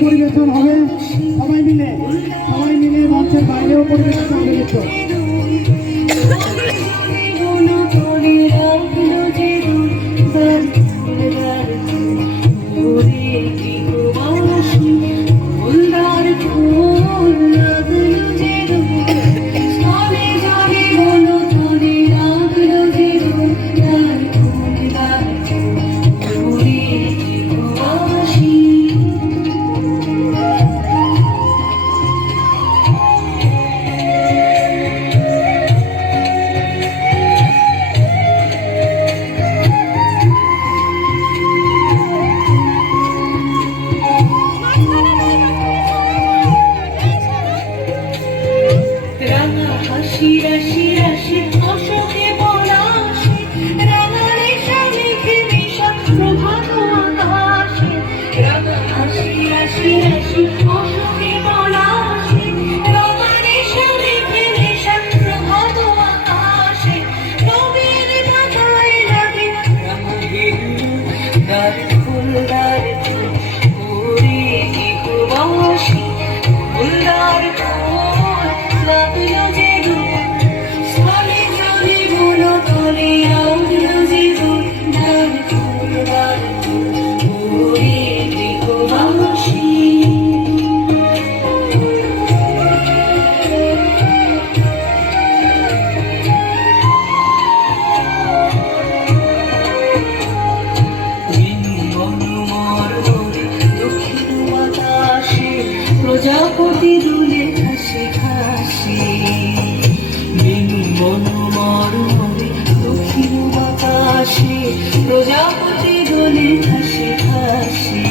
পরিবেশন হবে সবাই মিলে মঞ্চের বাইরেও পরিবেশন হবে নৃত্য। রাশি রাশি রাশি অশোকে পলাশে রাঙারে শালিকে নিশা প্রভাত আকাশে রাঙা হাসি রাশি রাশি অশোকে পলাশে রাঙারে শালিকে নিশা প্রভাত আকাশে নবীর ঢাকায় লাগে রাঙারে দ্বার ফুলদার ওরে কি প্রবাসী ফুলদার প্রজাপতি দুলে ঘাসে ঘাসে বেনু বনমার মরে দক্ষিণ বাতাসে প্রজাপতি দুলে ঘাসে ঘাসে